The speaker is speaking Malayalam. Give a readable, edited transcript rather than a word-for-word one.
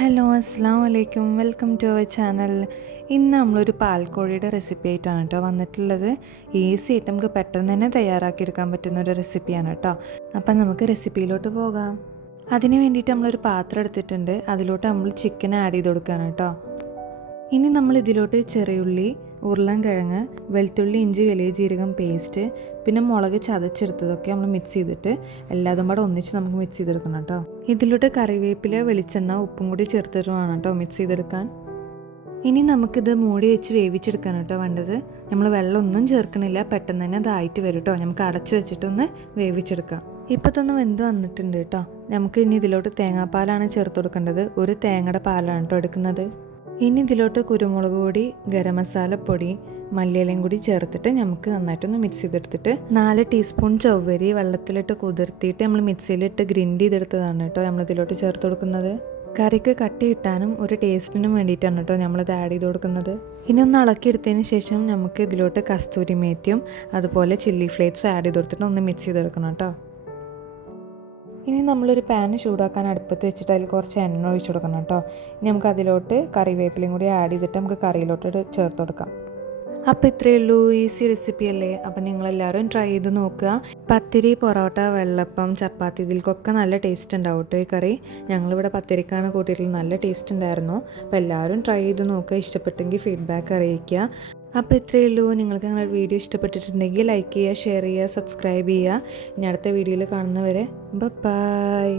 ഹലോ അസ്സാം വലൈക്കും, വെൽക്കം ടു അവർ ചാനൽ. ഇന്ന് നമ്മളൊരു പാൽക്കോഴിയുടെ റെസിപ്പി ആയിട്ടാണ് കേട്ടോ വന്നിട്ടുള്ളത്. ഈസി ആയിട്ട് നമുക്ക് പെട്ടെന്ന് തന്നെ തയ്യാറാക്കിയെടുക്കാൻ പറ്റുന്ന ഒരു റെസിപ്പിയാണ് കേട്ടോ. അപ്പം നമുക്ക് റെസിപ്പിയിലോട്ട് പോകാം. അതിന് വേണ്ടിയിട്ട് നമ്മളൊരു പാത്രം എടുത്തിട്ടുണ്ട്. അതിലോട്ട് നമ്മൾ ചിക്കൻ ആഡ് ചെയ്ത് കൊടുക്കുകയാണ് കേട്ടോ. ഇനി നമ്മൾ ഇതിലോട്ട് ചെറിയുള്ളി, ഉരുളൻകിഴങ്ങ്, വെളുത്തുള്ളി, ഇഞ്ചി, വലിയ ജീരകം പേസ്റ്റ്, പിന്നെ മുളക് ചതച്ചെടുത്തതൊക്കെ നമ്മൾ മിക്സ് ചെയ്തിട്ട് എല്ലാതും കൂടെ ഒന്നിച്ച് നമുക്ക് മിക്സ് ചെയ്തെടുക്കണം കേട്ടോ. ഇതിലോട്ട് കറിവേപ്പില, വെളിച്ചെണ്ണ, ഉപ്പും കൂടി ചേർത്തിട്ട് വേണം കേട്ടോ മിക്സ് ചെയ്തെടുക്കാൻ. ഇനി നമുക്കിത് മൂടി വെച്ച് വേവിച്ചെടുക്കാൻ കേട്ടോ വേണ്ടത്. നമ്മൾ വെള്ളമൊന്നും ചേർക്കണില്ല, പെട്ടെന്ന് തന്നെ അതായിട്ട് വരും കേട്ടോ. നമുക്ക് അടച്ചു വെച്ചിട്ടൊന്ന് വേവിച്ചെടുക്കാം. ഇപ്പോൾ തന്നെ വെന്ത് വന്നിട്ടുണ്ട് കേട്ടോ. നമുക്ക് ഇനി ഇതിലോട്ട് തേങ്ങാപ്പാലാണ് ചേർത്ത് കൊടുക്കേണ്ടത്. ഒരു തേങ്ങയുടെ പാലാണ് കേട്ടോ എടുക്കുന്നത്. ഇനി ഇതിലോട്ട് കുരുമുളക് പൊടി, ഗരം മസാലപ്പൊടി, മല്ലിയിലയും കൂടി ചേർത്തിട്ട് നമുക്ക് നന്നായിട്ടൊന്ന് മിക്സ് ചെയ്തെടുത്തിട്ട് 4 ടീസ്പൂൺ ചൊവ്വരി വെള്ളത്തിലിട്ട് കുതിർത്തിയിട്ട് നമ്മൾ മിക്സിയിലിട്ട് ഗ്രൈൻഡ് ചെയ്തെടുത്തതാണ് കേട്ടോ നമ്മളിതിലോട്ട് ചേർത്ത് കൊടുക്കുന്നത്. കറിക്ക് കട്ടി കിട്ടാനും ഒരു ടേസ്റ്റിനും വേണ്ടിയിട്ടാണ് കേട്ടോ നമ്മളിത് ആഡ് ചെയ്ത് കൊടുക്കുന്നത്. ഇനി ഒന്ന് ഇളക്കിയെടുത്തതിന് ശേഷം നമുക്ക് ഇതിലോട്ട് കസ്തൂരി മേത്തിയും അതുപോലെ ചില്ലി ഫ്ലേക്സും ആഡ് ചെയ്ത് കൊടുത്തിട്ട് ഒന്ന് മിക്സ് ചെയ്തെടുക്കണം കേട്ടോ. ഇനി നമ്മളൊരു പാൻ ചൂടാക്കാൻ അടുപ്പത്ത് വെച്ചിട്ട് അതിൽ കുറച്ച് എണ്ണ ഒഴിച്ചു കൊടുക്കണം കേട്ടോ. ഇനി നമുക്ക് അതിലോട്ട് കറിവേപ്പിലയും കൂടി ആഡ് ചെയ്തിട്ട് നമുക്ക് കറിയിലോട്ട് ചേർത്ത് കൊടുക്കാം. അപ്പോൾ ഇത്രയേ ഉള്ളൂ, ഈസി റെസിപ്പി അല്ലേ. അപ്പം നിങ്ങളെല്ലാവരും ട്രൈ ചെയ്ത് നോക്കുക. പത്തിരി, പൊറോട്ട, വെള്ളപ്പം, ചപ്പാത്തി ഇതിൽക്കൊക്കെ നല്ല ടേസ്റ്റ് ഉണ്ടാവും കേട്ടോ ഈ കറി. ഞങ്ങളിവിടെ പത്തിരിക്കാണ് കൂട്ടിയിട്ടുള്ളത്, നല്ല ടേസ്റ്റ് ഉണ്ടായിരുന്നു. അപ്പോൾ എല്ലാവരും ട്രൈ ചെയ്ത് നോക്കുക. ഇഷ്ടപ്പെട്ടെങ്കിൽ ഫീഡ്ബാക്ക് അറിയിക്കുക. അപ്പോൾ ഇത്രയേ ഉള്ളൂ. നിങ്ങൾക്ക് ഞങ്ങളുടെ വീഡിയോ ഇഷ്ടപ്പെട്ടിട്ടുണ്ടെങ്കിൽ ലൈക്ക് ചെയ്യുക, ഷെയർ ചെയ്യുക, സബ്സ്ക്രൈബ് ചെയ്യുക. ഇനി അടുത്ത വീഡിയോയിൽ കാണുന്നവരെ ബൈ.